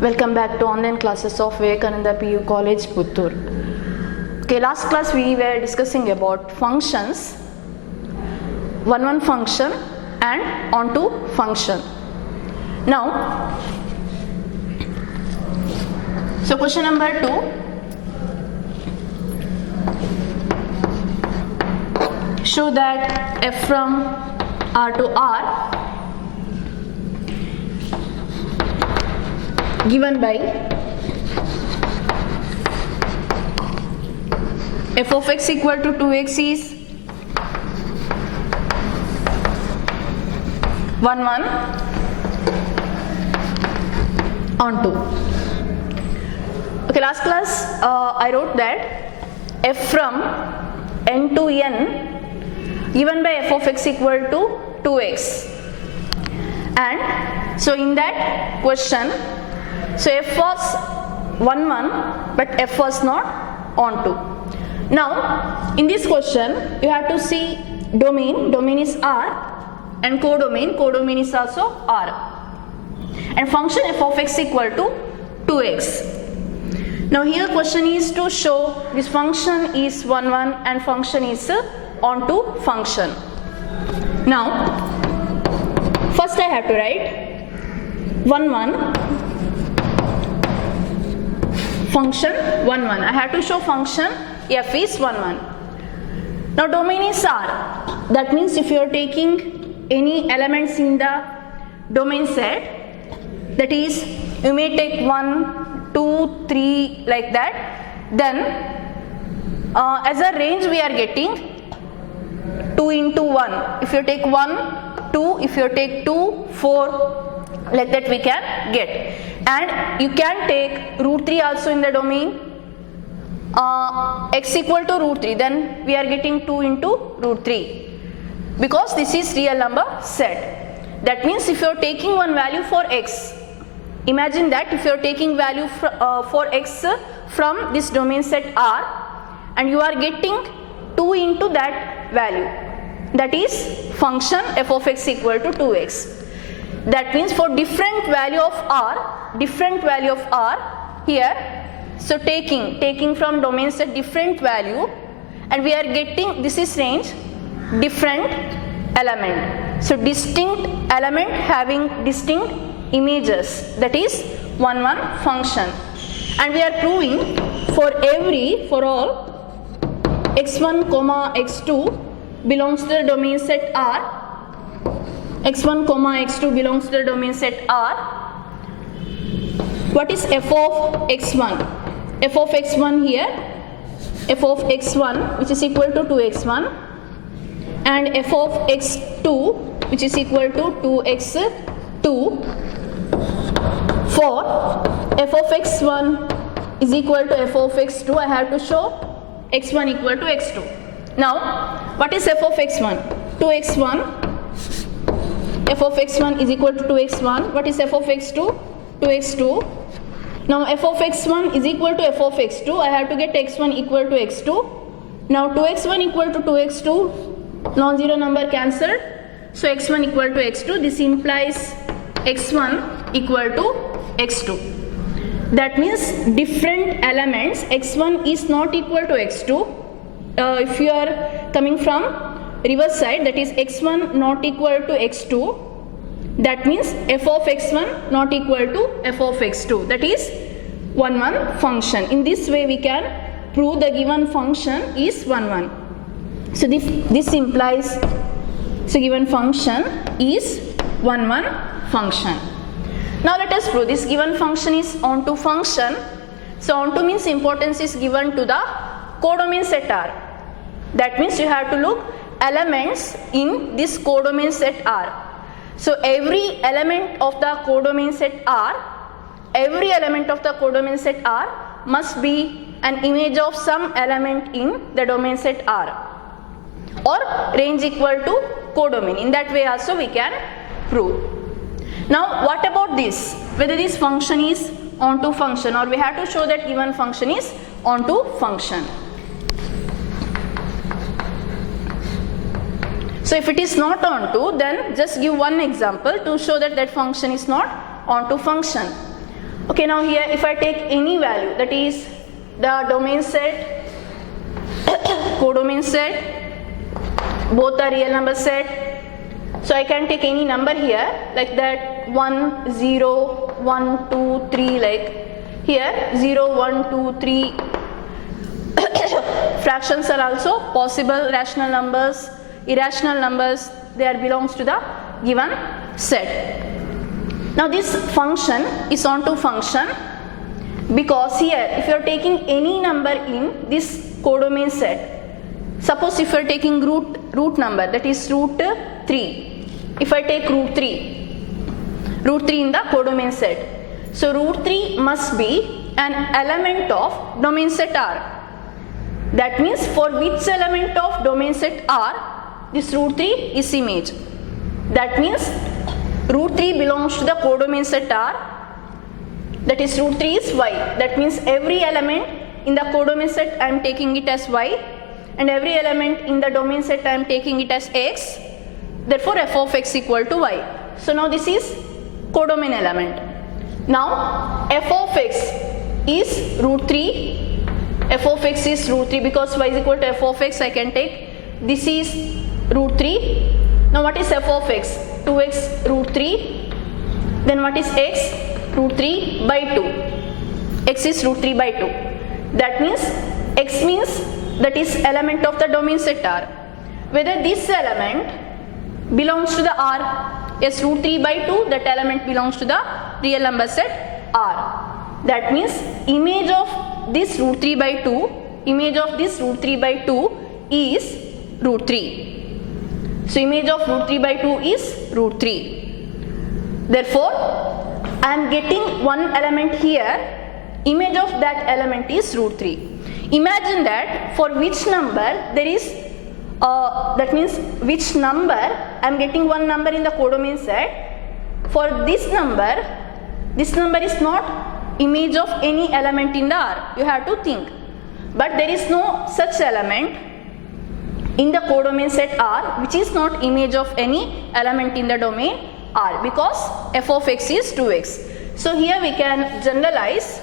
Welcome back to online classes of Vivekananda PU College, Puttur. Okay, last class we were discussing about functions, one function and onto function. Now, so question number 2. Show that f from R to R given by f of x equal to 2x is 1 1 on 2. Okay, last class I wrote that f from n to n given by f of x equal to 2x, and so in that question, so f was 1 1 but f was not on 2. Now in this question you have to see domain is R, and codomain is also R, and function f of x equal to 2x. Now here question is to show this function is 1 1 and function is onto function. Now first I have to write 1 1 function 1 1. I have to show function f is 1 1. Now domain is R. That means if you are taking any elements in the domain set, that is you may take 1, 2, 3 like that, then as a range we are getting 2 into 1. If you take 1, 2, if you take 2, 4, like that we can get. And you can take root 3 also in the domain, x equal to root 3, then we are getting 2 into root 3, because this is real number set. That means if you are taking one value for x, imagine that if you are taking value for x from this domain set R, and you are getting 2 into that value, that is function f of x equal to 2x. That means for different value of R here, so taking from domain set different value, and we are getting, this is range, different element. So distinct element having distinct images, that is 1 1 function. And we are proving for all x1 comma x2 belongs to the domain set R, x1 comma x2 belongs to the domain set R. What is f of x1? F of x1 here, f of x1 which is equal to 2x1, and f of x2 which is equal to 2x2. For f of x1 is equal to f of x2, I have to show x1 equal to x2. Now what is f of x1? 2x1. F of x1 is equal to 2x1. What is f of x2? 2x2. Now f of x1 is equal to f of x2. I have to get x1 equal to x2. Now 2x1 equal to 2x2, non-zero number cancelled. So x1 equal to x2. This implies x1 equal to x2. That means different elements, x1 is not equal to x2. If you are coming from reverse side, that is x1 not equal to x2, that means f of x1 not equal to f of x2, that is 1 1 function. In this way we can prove the given function is 1 1. So this implies, so given function is 1 1 function. Now let us prove this given function is onto function. So onto means importance is given to the codomain set R. That means you have to look elements in this codomain set R. So every element of the codomain set R, must be an image of some element in the domain set R, or range equal to codomain. In that way also we can prove. Now what about this? Whether this function is onto function, or we have to show that given function is onto function. So if it is not onto, then just give one example to show that that function is not onto function. Okay, now here if I take any value, that is the domain set, codomain set, both are real number set. So I can take any number here like that, 1, 0, 1, 2, 3, like here 0, 1, 2, 3. Fractions are also possible rational numbers, irrational numbers, they are belongs to the given set. Now this function is onto function because here if you are taking any number in this codomain set, suppose if you are taking root number, that is root 3. If I take root 3 in the codomain set, so root 3 must be an element of domain set R. That means for which element of domain set R, this root 3 is image. That means root 3 belongs to the codomain set R, that is root 3 is Y. That means every element in the codomain set I am taking it as Y, and every element in the domain set I am taking it as X. Therefore f of x equal to y. So now this is codomain element. Now f of x is root 3. F of x is root 3 because y is equal to f of x. I can take this is root 3. Now what is f of x? 2x root 3. Then what is x? Root 3 by 2. X is root 3 by 2. That means x means that is element of the domain set R. Whether this element belongs to the R, yes, root 3 by 2, that element belongs to the real number set R. That means image of this root 3 by 2, image of this root 3 by 2 is root 3. So image of root 3 by 2 is root 3. Therefore, I am getting one element here, image of that element is root 3. Imagine that for which number there is that means which number I am getting one number in the codomain set. For this number is not image of any element in the R. You have to think. But there is no such element in the codomain set R which is not image of any element in the domain R, because f of x is 2x. So here we can generalize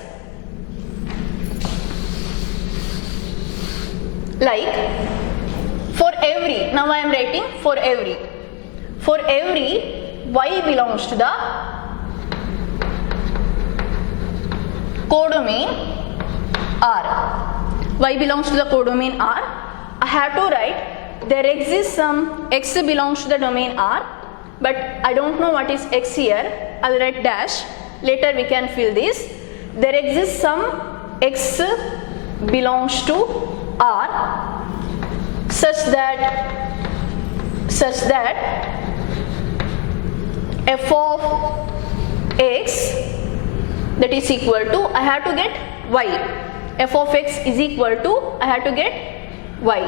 like for every, now I am writing for every y belongs to the codomain R. Y belongs to the codomain R. I have to write there exists some x belongs to the domain R, but I don't know what is x here. I will write dash. Later we can fill this. There exists some x belongs to R such that f of x that is equal to, I have to get y. F of x is equal to, I have to get y.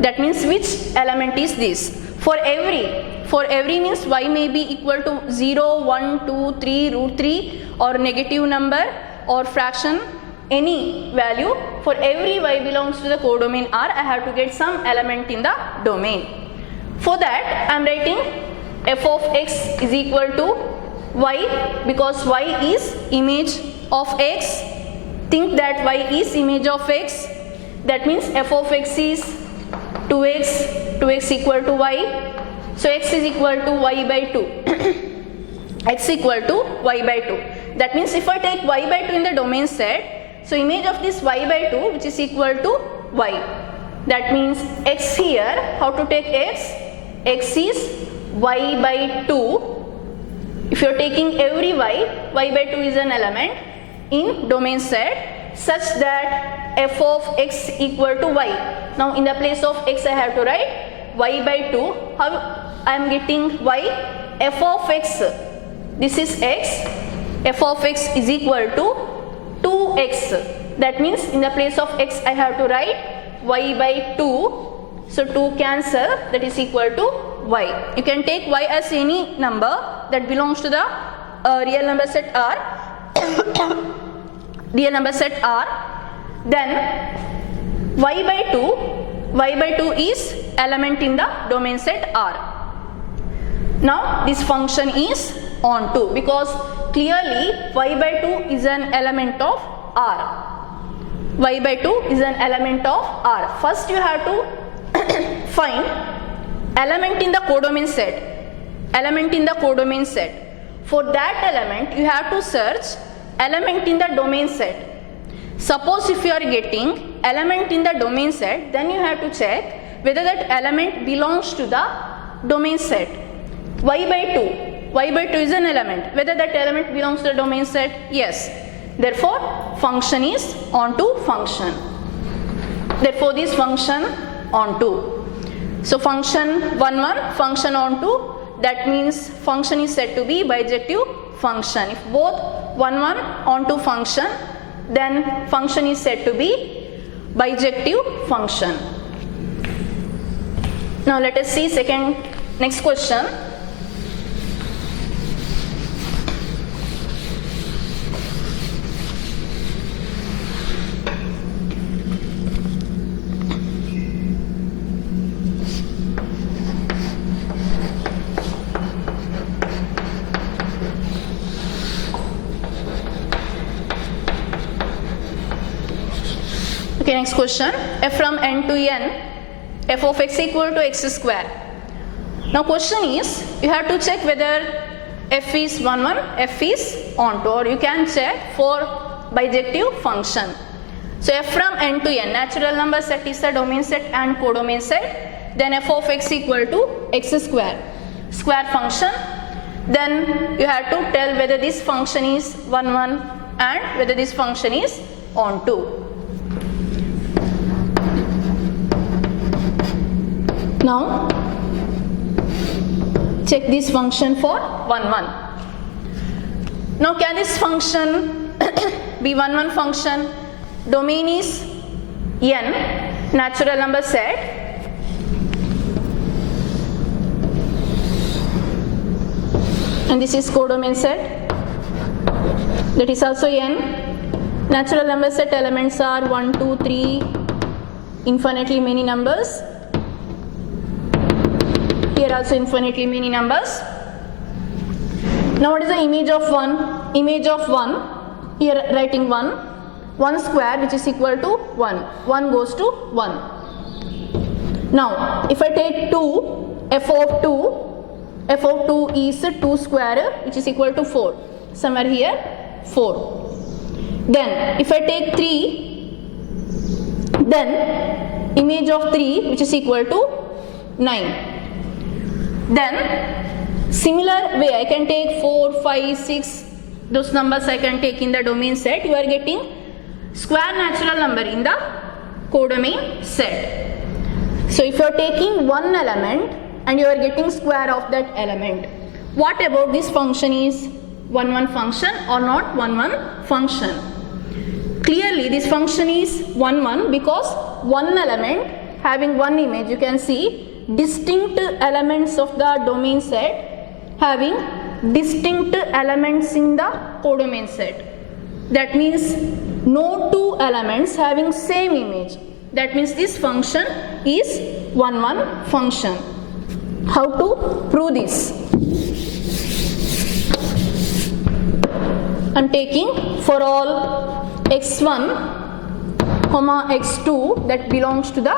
That means which element is this? For every means y may be equal to 0, 1, 2, 3, root 3 or negative number or fraction, any value. For every y belongs to the codomain R, I have to get some element in the domain. For that I am writing f of x is equal to y, because y is image of x. Think that y is image of x. That means f of x is 2x equal to y. So x is equal to y by 2. X equal to y by 2. That means if I take y by 2 in the domain set, so image of this y by 2 which is equal to y. That means x here, how to take x? X is y by 2. If you are taking every y by 2 is an element in domain set such that f of x equal to y. Now in the place of x I have to write y by 2. How I am getting y? F of x, this is x, f of x is equal to 2x. That means in the place of x I have to write y by 2. So 2 cancel, that is equal to y. You can take y as any number that belongs to the real number set R. Real number set R. Then y by 2 is element in the domain set R. Now this function is onto, because clearly y by 2 is an element of R. Y by 2 is an element of R. First you have to find element in the codomain set. Element in the codomain set. For that element you have to search element in the domain set. Suppose if you are getting element in the domain set, then you have to check whether that element belongs to the domain set. Y by 2 is an element. Whether that element belongs to the domain set? Yes. Therefore, function is onto function. Therefore, this function onto. So, function 1 function onto, that means function is said to be bijective function. If both 1 onto function, then function is said to be bijective function. Now, let us see next question. Okay, next question. F from n to n, f of x equal to x square. Now question is, you have to check whether f is 1, f is onto, or you can check for bijective function. So f from n to n, natural number set is the domain set and codomain set. Then f of x equal to x square, square function. Then you have to tell whether this function is 1 and whether this function is onto. Now check this function for 1. Now can this function be 1 function? Domain is n, natural number set. And this is codomain set. That is also n. Natural number set elements are 1, 2, 3, infinitely many numbers. Here also infinitely many numbers. Now what is the image of 1? Image of 1, here writing 1 square, which is equal to 1. 1 goes to 1. Now if I take 2, f of 2 is 2 square, which is equal to 4. Somewhere here 4. Then if I take 3, then image of 3, which is equal to 9. Then similar way I can take 4, 5, 6, those numbers I can take in the domain set. You are getting square natural number in the codomain set. So if you are taking one element and you are getting square of that element, what about this function is 1 function or not 1 function? Clearly this function is 1 because one element having one image, you can see distinct elements of the domain set having distinct elements in the codomain set. That means no two elements having same image. That means this function is 1 function. How to prove this? I am taking for all x1 comma x2 that belongs to the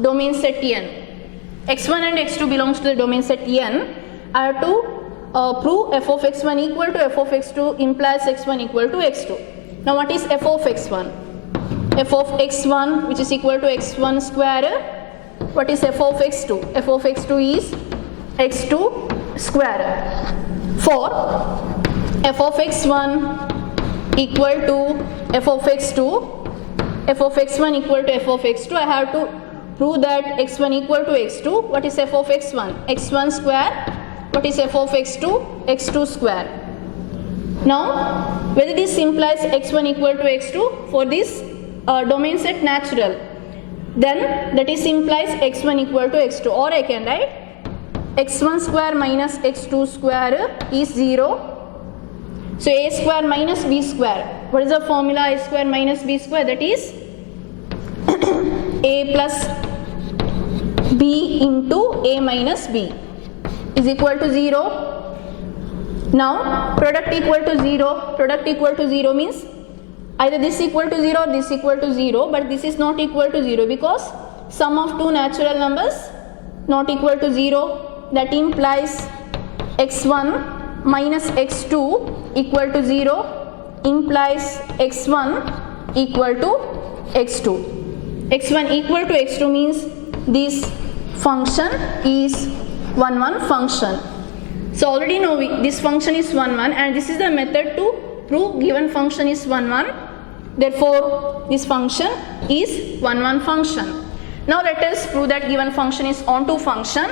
domain set n. x1 and x2 belongs to the domain set n. I have to prove f of x1 equal to f of x2 implies x1 equal to x2. Now what is f of x1? F of x1, which is equal to x1 square. What is f of x2? F of x2 is x2 square. For f of x1 equal to f of x2, f of x1 equal to f of x2, I have to prove that x1 equal to x2. What is f of x1? x1 square. What is f of x2? x2 square. Now whether this implies x1 equal to x2 for this domain set natural, then that is implies x1 equal to x2, or I can write x1 square minus x2 square is 0. So a square minus b square. What is the formula a square minus b square? That is a plus b into a minus b is equal to 0. Now product equal to 0. Product equal to 0 means either this equal to 0 or this equal to 0, but this is not equal to 0 because sum of two natural numbers not equal to 0. That implies x1 minus x2 equal to 0 implies x1 equal to x2. x1 equal to x2 means this function is 1 1 function. So already know this function is 1 1 and this is the method to prove given function is 1 1. Therefore this function is 1 1 function. Now let us prove that given function is onto function.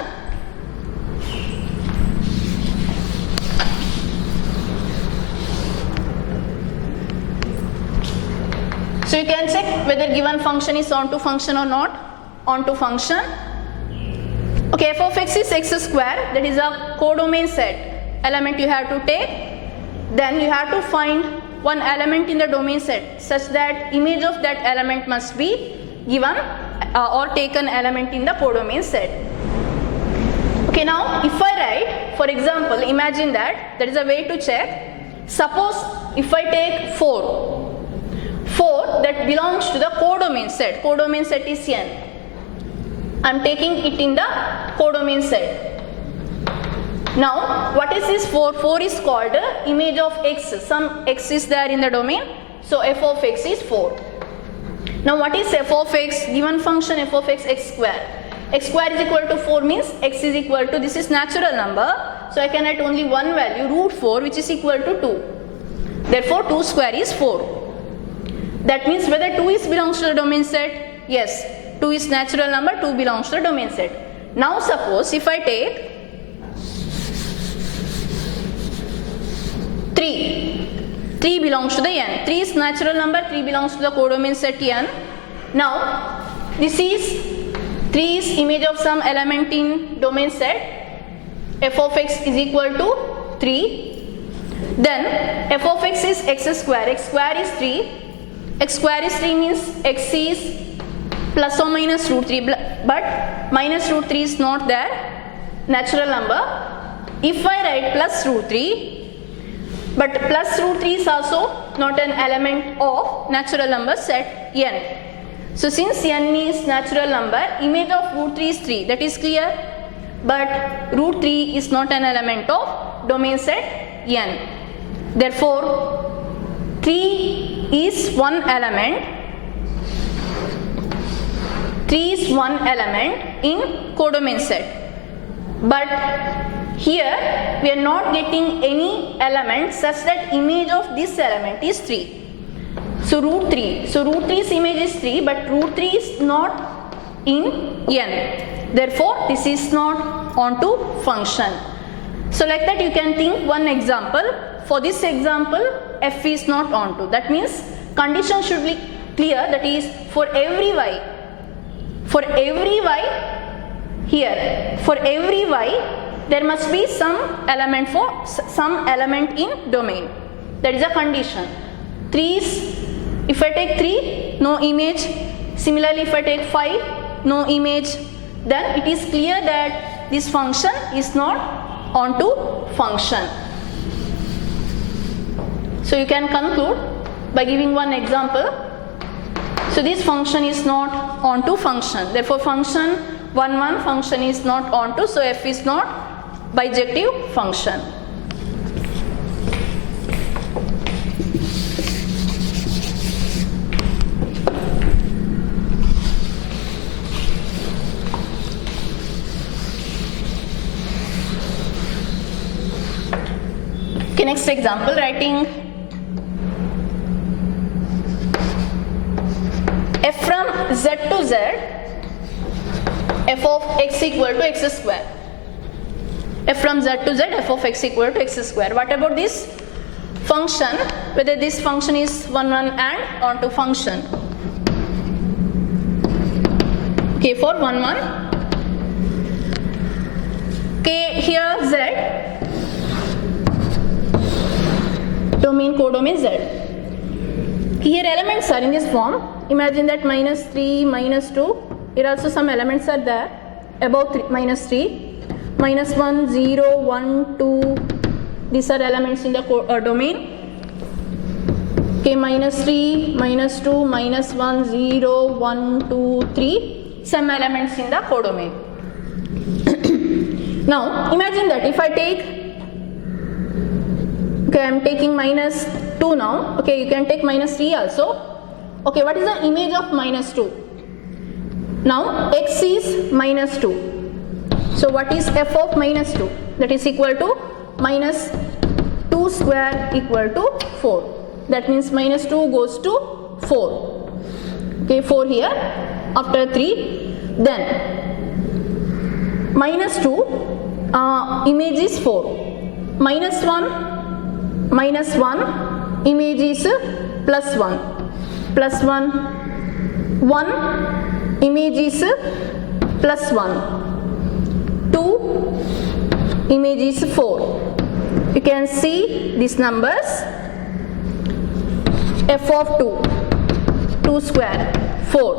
So you can check whether given function is onto function or not. Onto function. Okay, f of x is x square, that is a codomain set element you have to take. Then you have to find one element in the domain set such that image of that element must be given or taken element in the codomain set. Okay, now if I write, for example, imagine that is a way to check. Suppose if I take 4 that belongs to the codomain set. Codomain set is n. I am taking it in the codomain set. Now what is this 4? 4 is called image of x. Some x is there in the domain. So f of x is 4. Now what is f of x? Given function f of x, x square. X square is equal to 4 means x is equal to, this is natural number. So I can write only one value, root 4, which is equal to 2. Therefore 2 square is 4. That means whether 2 is belongs to the domain set? Yes. 2 is natural number, 2 belongs to the domain set. Now suppose if I take 3 belongs to the n. 3 is natural number, 3 belongs to the codomain set n. Now this is 3 is image of some element in domain set. F of x is equal to 3. Then f of x is x square. X square is 3. X square is 3 means x is plus or minus root 3, but minus root 3 is not there, natural number. If I write plus root 3, but plus root 3 is also not an element of natural number set n. So since n is natural number, image of root 3 is 3, that is clear, but root 3 is not an element of domain set n. Therefore 3 is one element. 3 is one element in codomain set, but here we are not getting any element such that image of this element is 3. So root 3. So root 3's image is 3, but root 3 is not in n. Therefore this is not onto function. So like that you can think one example. For this example f is not onto. That means condition should be clear, that is for every y. For every y here, for every y there must be some element in domain. That is a condition. 3 is, if I take 3, no image. Similarly if I take 5, no image. Then it is clear that this function is not onto function. So you can conclude by giving one example. So this function is not onto function. Therefore function 1 1 function is not onto. So f is not bijective function. Okay, next example, writing f from z to z, f of x equal to x square. F from z to z, f of x equal to x square. What about this function? Whether this function is 1 1 and onto function. Okay, for 1 1. Okay, here z, domain codomain z. Here elements are in this form. Imagine that -3, -2. Here also some elements are there above -3, -1, 0, 1, 2, These are elements in the domain. Okay, -3, -2, -1, 0, 1, 2, 3, some elements in the codomain. Now imagine that if I take, okay, I am taking -2 now. Okay, you can take -3 also. Okay, what is the image of -2? Now x is -2. So what is f of -2? That is equal to -2 square equal to 4. That means -2 goes to 4. Okay, 4 here after 3. Then -2 image is 4. -1 image is +1. +1 1 image is +1. 2 image is 4. You can see these numbers. F of 2 square 4.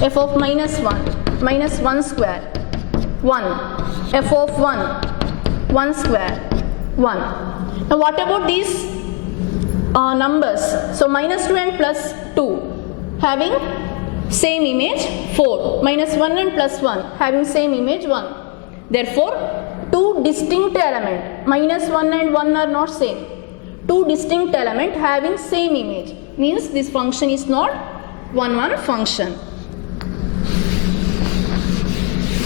F of -1 -1 square 1. F of 1 square 1. Now what about these numbers? So -2 and +2 having same image 4. -1 and +1 having same image 1. Therefore two distinct element, -1 and 1 are not same. Two distinct element having same image means this function is not 1 function.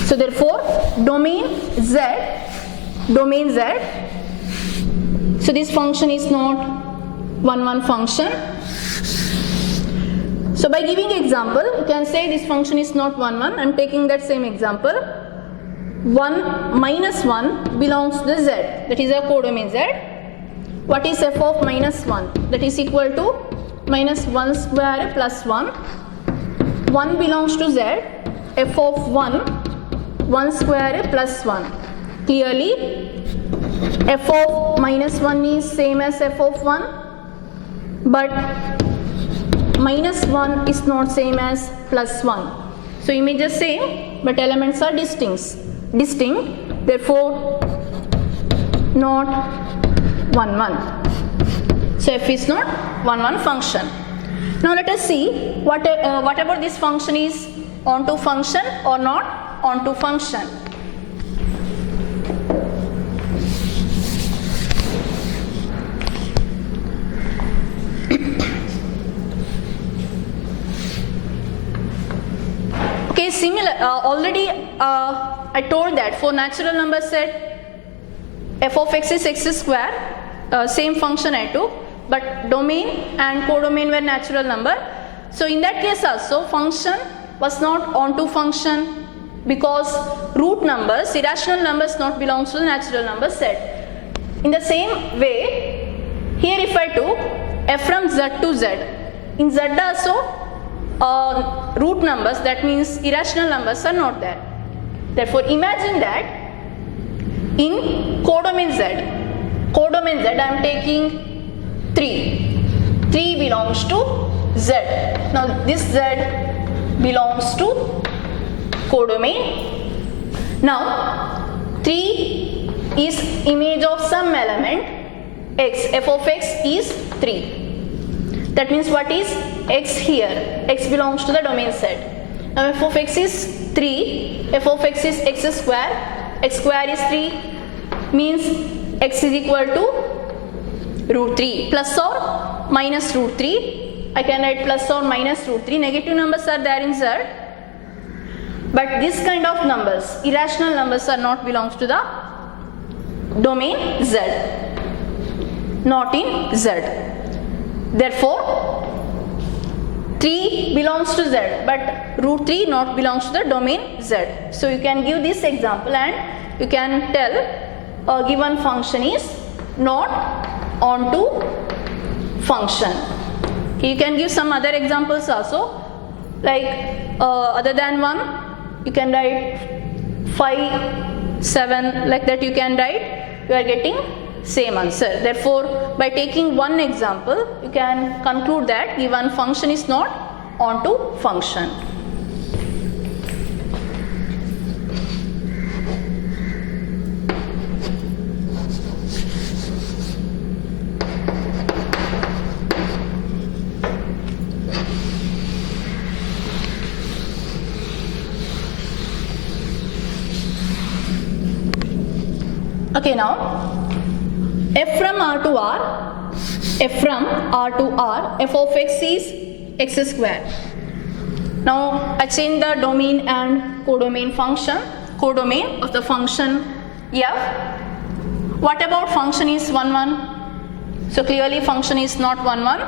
So therefore domain Z, so this function is not 1 function. So by giving example, you can say this function is not 1 I am taking that same example. 1 -1 belongs to the Z, that is a codomain Z. What is f of -1? That is equal to -1 square +1. 1 belongs to Z. F of 1 square +1. Clearly f of -1 is same as f of 1, but -1 is not same as +1. So images same but elements are distinct. Therefore not 1. So f is not 1 function. Now let us see whatever this function is onto function or not onto function. Okay, similar already I told that for natural number set f of x is x square, same function I took, but domain and codomain were natural number. So in that case also function was not onto function because root numbers, irrational numbers not belongs to the natural number set. In the same way, here if I took f from Z to Z, in Z also root numbers, that means irrational numbers are not there. Therefore imagine that in codomain Z I am taking 3 belongs to Z. Now this Z belongs to codomain. Now 3 is image of some element x. F of x is 3. That means what is x here? X belongs to the domain set. Now f of x is 3, f of x is x square, x square is 3, means x is equal to √3 plus or minus √3. I can write plus or minus √3. Negative numbers are there in Z, but this kind of numbers, irrational numbers, are not belongs to the domain Z, not in Z. Therefore 3 belongs to Z, but √3 not belongs to the domain Z. So you can give this example and you can tell a given function is not onto function. You can give some other examples also, like other than 1 you can write 5, 7, like that you can write, you are getting same answer. Therefore by taking one example you can conclude that given function is not onto function. Okay, now f from R to R, f from R to R, f of x is x square. Now I change the domain and codomain function, codomain of the function f. What about function is 1 1? So clearly function is not 1 1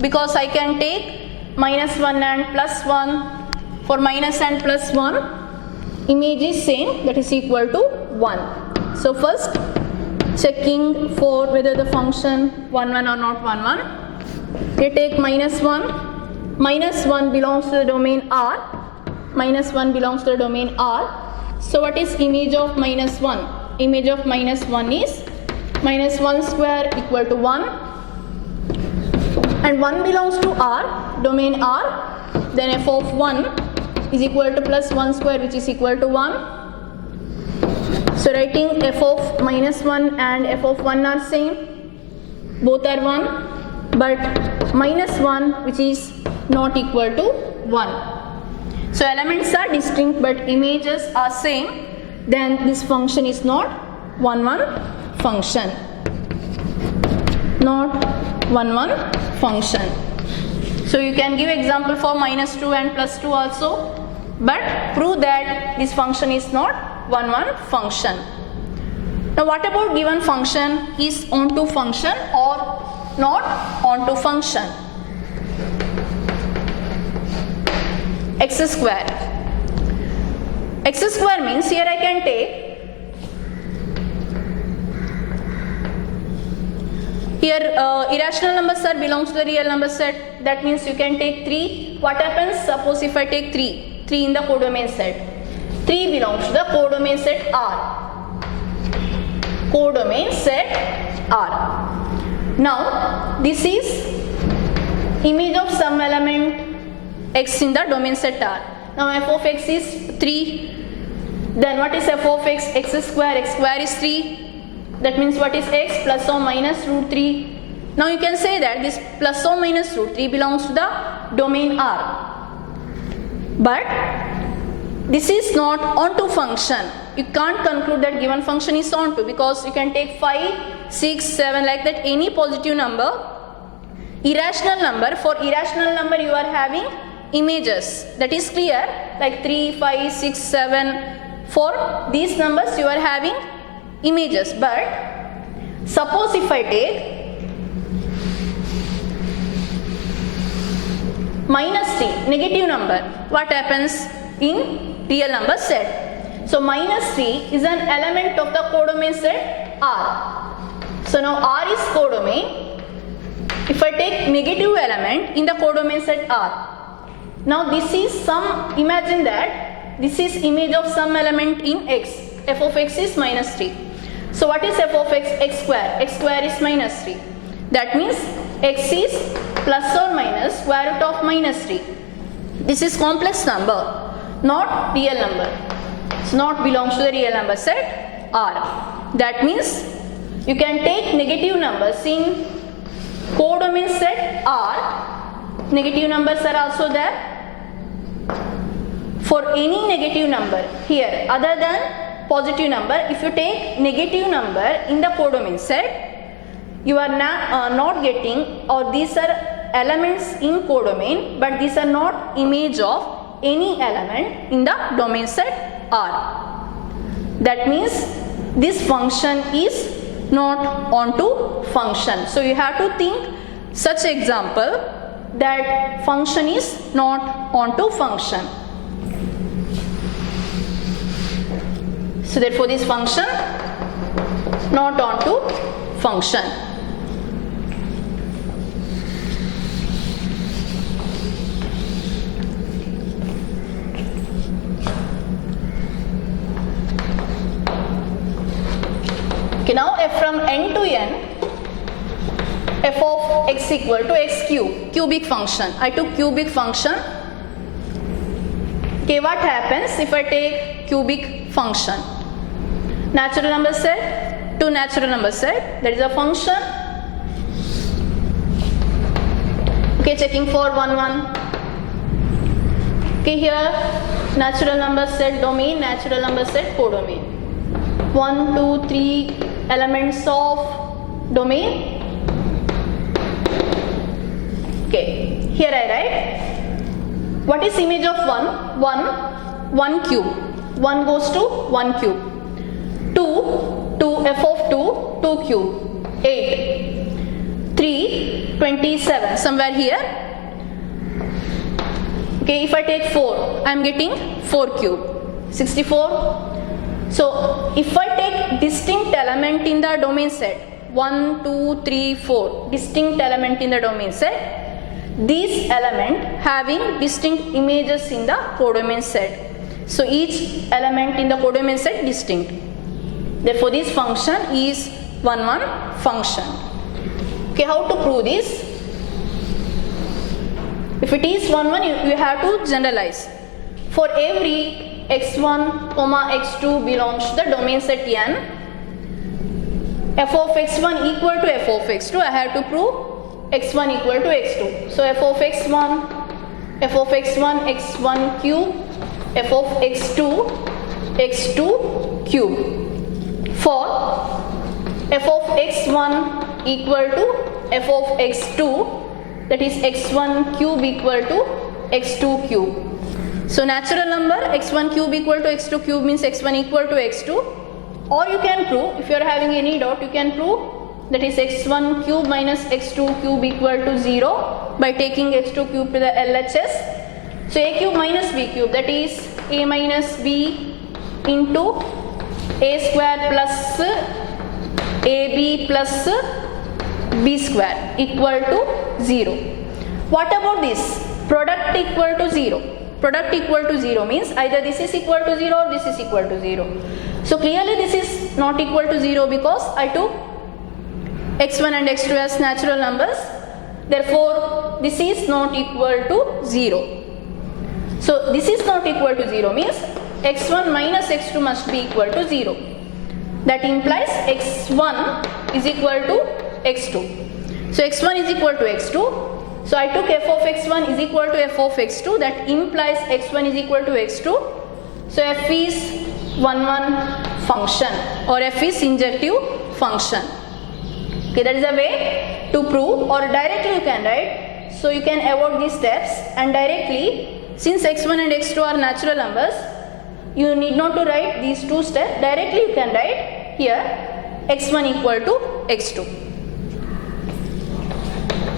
because I can take -1 and +1. For minus and plus 1, image is same, that is equal to 1. So first checking for whether the function 1 1 or not 1 1. We take -1. -1 belongs to the domain R. -1 belongs to the domain R. So what is image of -1? Image of -1 is -1 square equal to 1. And 1 belongs to R, domain R. Then f of 1 is equal to +1 square, which is equal to 1. So writing f of -1 and f of 1 are same. Both are 1. But -1 which is not equal to 1. So elements are distinct but images are same. Then this function is not 1 1 function. Not 1 1 function. So you can give example for -2 and +2 also, but prove that this function is not 1 1 function. Now what about given function is onto function or not onto function? X square. X square means here I can take here irrational numbers are belongs to the real number set. That means you can take 3. What happens? Suppose if I take 3 in the codomain set. 3 belongs to the codomain set R. Codomain set R. Now this is image of some element x in the domain set R. Now f of x is 3. Then what is f of x? X square. X square is 3. That means what is x? Plus or minus root 3. Now you can say that this plus or minus root 3 belongs to the domain R. But this is not onto function. You can't conclude that given function is onto because you can take 5, 6, 7 like that, any positive number. Irrational number, for irrational number you are having images. That is clear, like 3, 5, 6, 7. For these numbers you are having images. But suppose if I take -3, negative number, what happens in real number set? So -3 is an element of the codomain set R. So now R is codomain. If I take negative element in the codomain set R, now this is some, imagine that this is image of some element in x. F of x is -3. So what is f of x? X square. X square is -3. That means x is plus or minus square root of -3. This is complex number, not real number. It's not belongs to the real number set R. That means you can take negative numbers in codomain set R. Negative numbers are also there. For any negative number here other than positive number, if you take negative number in the codomain set, you are not getting, or these are elements in codomain, but these are not image of any element in the domain set R. That means this function is not onto function. So you have to think such example that function is not onto function. So therefore this function not onto function. Okay, now f from n to n, f of x equal to x cube, cubic function. I took cubic function. Okay, what happens if I take cubic function? Natural number set to natural number set, that is a function. Okay, checking for 1 1. Okay, here natural number set domain, natural number set codomain. 1, 2, 3 elements of domain. Okay, here I write, what is image of 1? 1 cube. 1 goes to 1 cube. 2 f of 2 cube. 8. 3, 27, somewhere here. Okay, if I take 4, I am getting 4 cube. 64. So, if I take distinct element in the domain set, 1, 2, 3, 4, distinct element in the domain set, these element having distinct images in the codomain set. So, each element in the codomain set distinct. Therefore, this function is 1, 1 function. Okay, how to prove this? If it is 1, 1, you have to generalize. For every x1, x2 belongs to the domain set N, f of x1 equal to f of x2, I have to prove x1 equal to x2. So, f of x1, x1 cube, f of x2 cube. For f of x1 equal to f of x2, that is x1 cube equal to x2 cube. So, natural number x1 cube equal to x2 cube means x1 equal to x2, or you can prove, if you are having any doubt, you can prove that is x1 cube minus x2 cube equal to 0 by taking x2 cube to the LHS. So, a cube minus b cube, that is a minus b into a square plus ab plus b square equal to 0. What about this? Product equal to 0. Product equal to 0 means either this is equal to 0 or this is equal to 0. So, clearly this is not equal to 0 because I took x1 and x2 as natural numbers. Therefore, this is not equal to 0. So, this is not equal to 0 means x1 minus x2 must be equal to 0. That implies x1 is equal to x2. So, x1 is equal to x2. So, I took f of x1 is equal to f of x2, that implies x1 is equal to x2. So, f is 1, 1 function or f is injective function. Okay, that is a way to prove, or directly you can write. So, you can avoid these steps and directly, since x1 and x2 are natural numbers, you need not to write these two steps. Directly you can write here x1 equal to x2.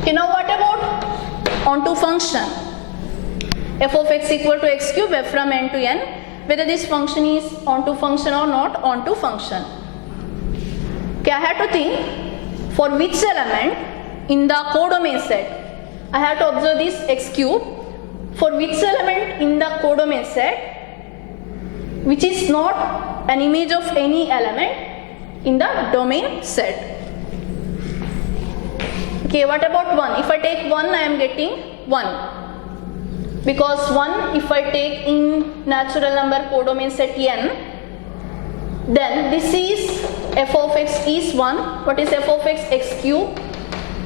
Okay, now what about onto function? F of x equal to x cube, f from n to n, whether this function is onto function or not onto function. Okay, I have to think for which element in the codomain set. I have to observe this x cube. For which element in the codomain set which is not an image of any element in the domain set. Okay, what about 1? If I take 1, I am getting 1. Because 1, if I take in natural number codomain set n, then this is f of x is 1. What is f of x? X cube.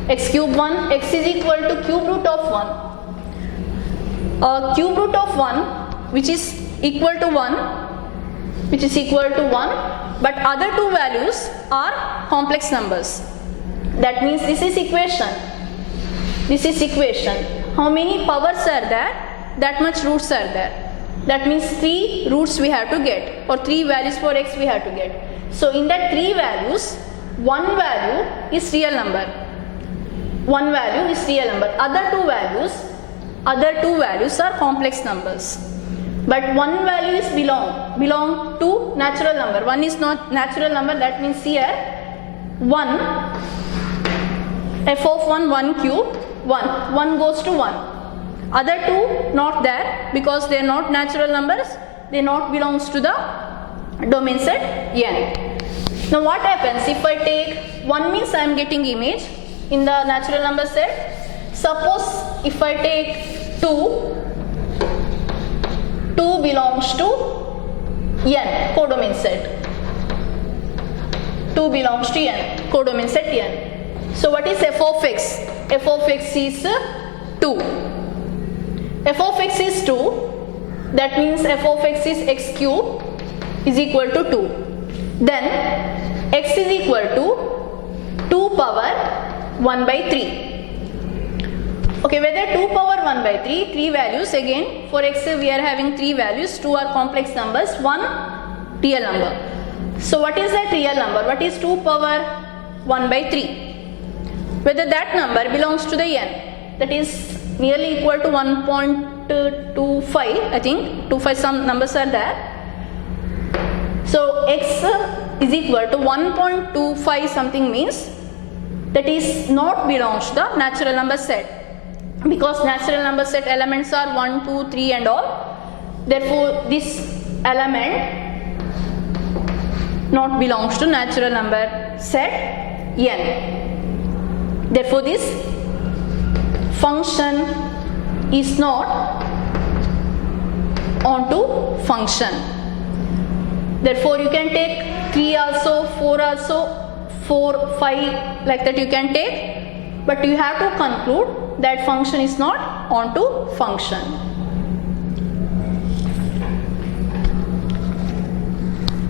X cube 1. X is equal to cube root of 1. Cube root of 1 which is equal to 1, but other two values are complex numbers. That means this is equation. How many powers are there? That much roots are there. That means 3 roots we have to get, or 3 values for x we have to get. So in that 3 values, one value is real number. Other two values are complex numbers. But one value is belong to natural number. One is not natural number. That means here 1, f of 1 cube, 1 goes to 1. Other two not there because they are not natural numbers. They not belongs to the domain set n. Now what happens if I take 1 means I am getting image in the natural number set. Suppose if I take 2 belongs to n, codomain set. 2 belongs to n, codomain set n. So what is f of x? F of x is 2. F of x is 2. That means f of x is x cube is equal to 2. then x is equal to 2 power 1 by 3. Okay, whether 2 power 1 by 3, 3 values again. For x we are having 3 values, 2 are complex numbers, 1 real number. So what is that real number? What is 2 power 1 by 3? Whether that number belongs to the n, that is nearly equal to 1.25, I think 25 some numbers are there. So x is equal to 1.25 something means that is not belongs to the natural number set, because natural number set elements are 1, 2, 3 and all. Therefore this element not belongs to natural number set n. Therefore this function is not onto function. Therefore you can take 3 also, 4 also, 4, 5 like that you can take, but you have to conclude that function is not onto function.